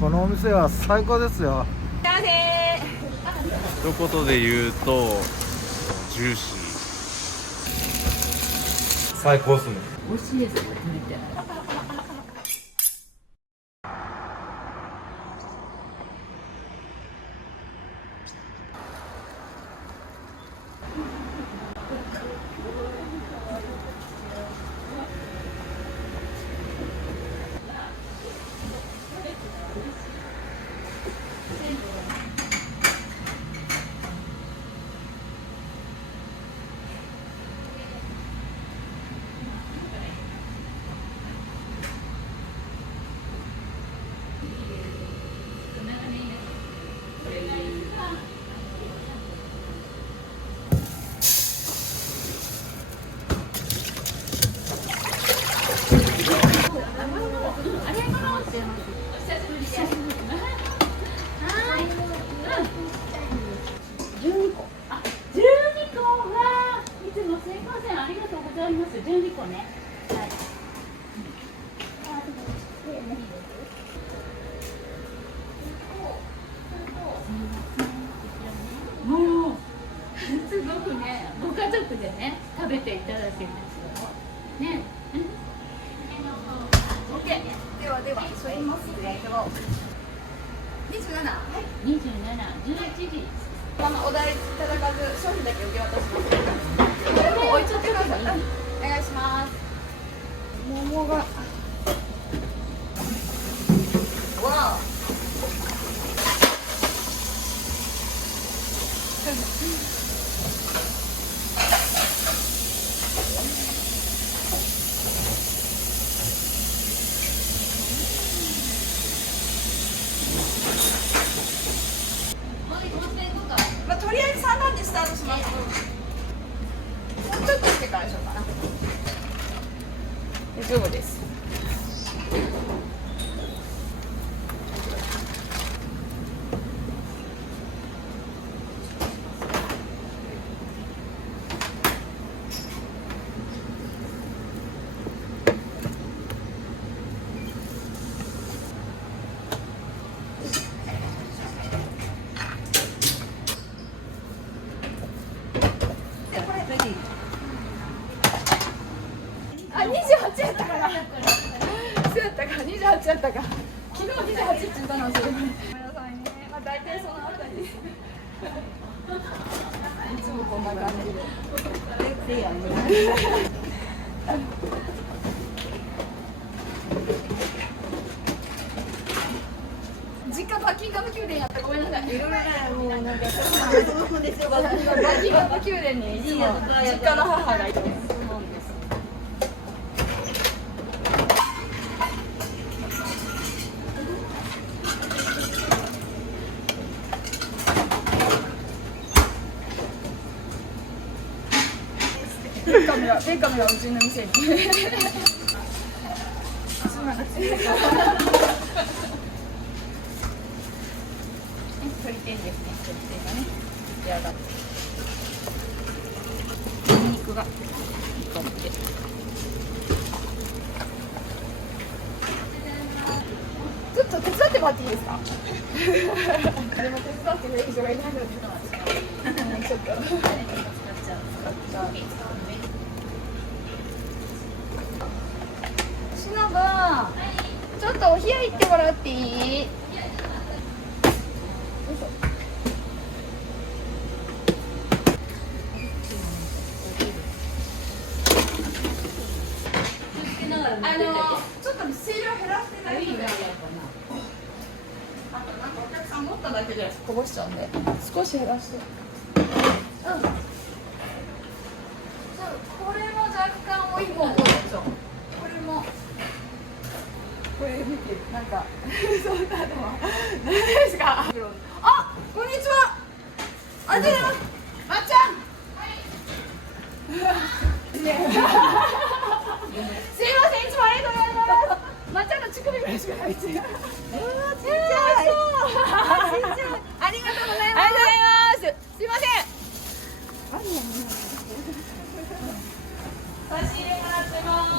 このお店は最高ですよ。一言で言うとジューシー。最高っすね。美味しいです。これ食べて。もうすごくね、ご家族でね食べていただけるんですよね。OK。ではではそれもすぐやっても27、はい、27、11時。お題いただかず商品だけ受け渡します。これも置いちゃってください。お願いします。桃が。わあ。まあ、とりあえず3番でスタートします。もうちょっとしてからでしょうかな。大丈夫です。あ、28やったかな。そうやったか、28やったか。昨日28って言ったの忘れて。ごめんなさいね。まあ大体そのあたり。いつもこんな感じで。実家バッキンガム宮殿やった。ごめんなさい。いろいろね、もうなんかそうですよ。バッキンガム宮殿にいつも実家の母がいて。デカメはうちの店に。鶏天ですね。鶏天がね、出来上がって。ニンニクが煮込んで。ちょっと手伝ってもらっていいですか。でも手伝ってくれる人がいないので。ちょっと。使っちゃう。しのぶ、ちょっとお部屋行ってもらっていい？ちょっと声量減らしてないので、あとなんかお客さん持っただけでこぼしちゃうんで、少し減らして。うん。これも若干多い方でしょ。これも。これ見て、なんかそんなのは何ですか。あ、こんにちは。ありがとうございます。まっちゃん。はい。ね、すいません、いつもありがとうございます。まっちゃんの乳首ぐらいしかないです。ちっちゃい。ありがとうございます。ありがとうございます。すいません。差し入れもらってます。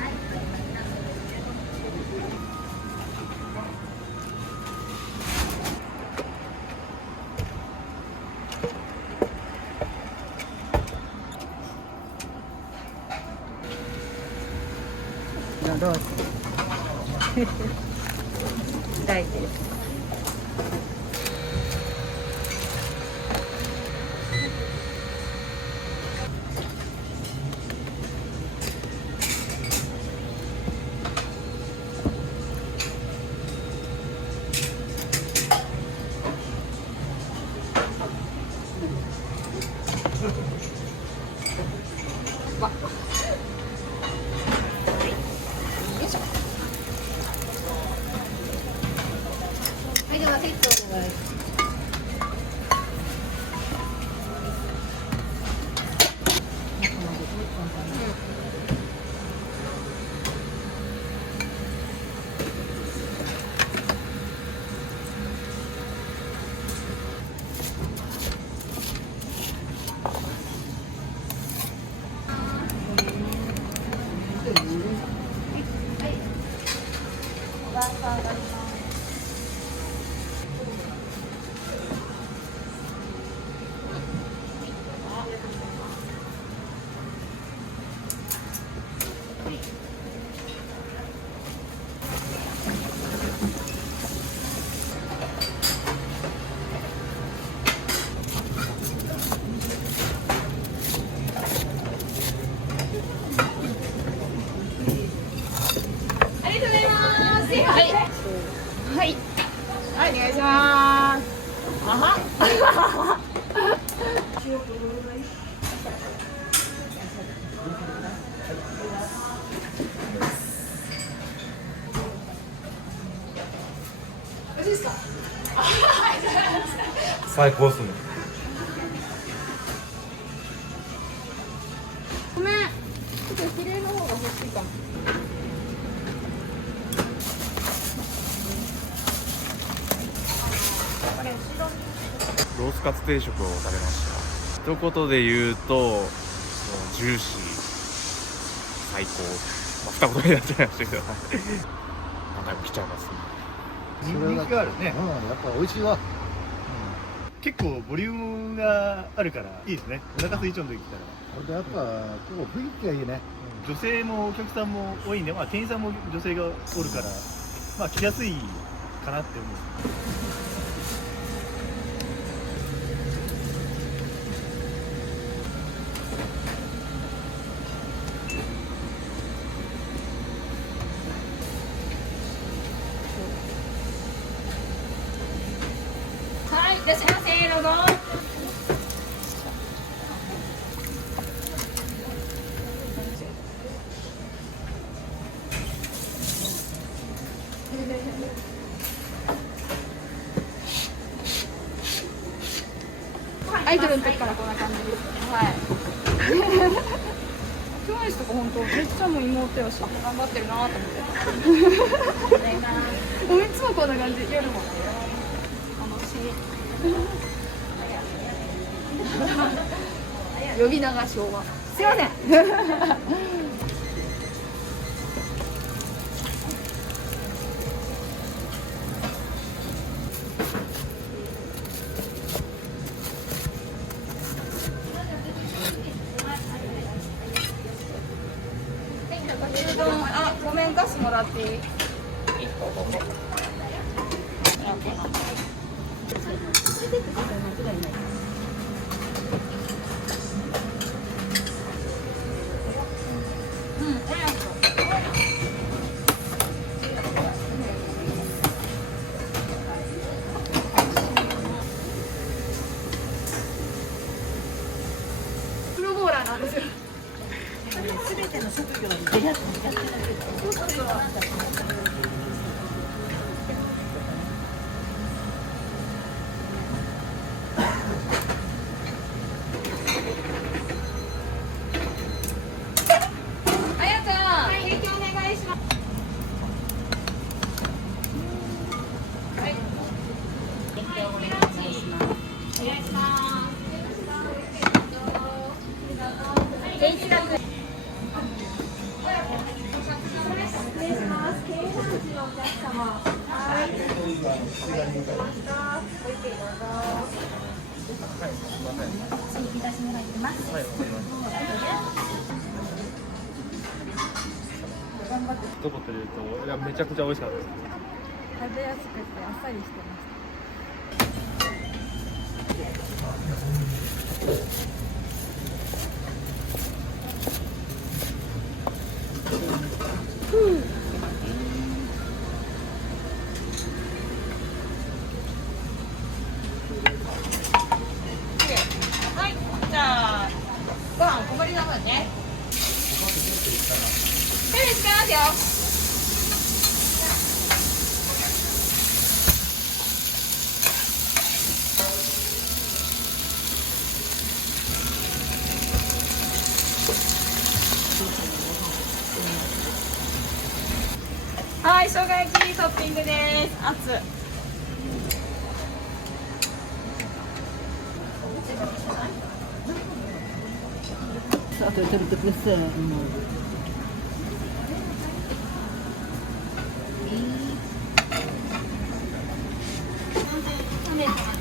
はい。のロース大です。わよいしょ。はい、ではセットお願いします。はい、はい、お願いします。あは。美味しいですか。最高っすね。ごめん、ちょっと綺麗の方が欲しいかも。ロースカツ定食を食べました。一言で言うとジューシー最高、二言になっちゃいましたけど何回も来ちゃいますね。人気があるね。やっぱ美味しいわ。結構ボリュームがあるからいいですね。お腹空いちゃう時来たら。これでやっぱここ雰囲気がいいね。女性もお客さんも多いんで、店員さんも女性がおるから、来やすいかなって思う。はい、いらっしゃいませ、どうぞ。アイドルの時からこんな感じですね。はい。今日とか本当めっちゃもう妹やし頑張ってるなと思って。もういつもこんな感じ、夜も楽しい。呼び名が昭和。すいません。あ、ごめん、ガスもらっていい？プロボーラーなんですよ。すべての職業に出会ってやってるだけだ。あやちゃん、提供お願いします。はい。提供お願いします。お願いします。電子楽。一言で言うと、いやめちゃくちゃ美味しかったです。食べやすくてあっさりしてまはい、じゃあご飯小盛りの分ね。手につけますよ。はい、生姜焼きトッピングです。熱。あとで食べてください。そうです。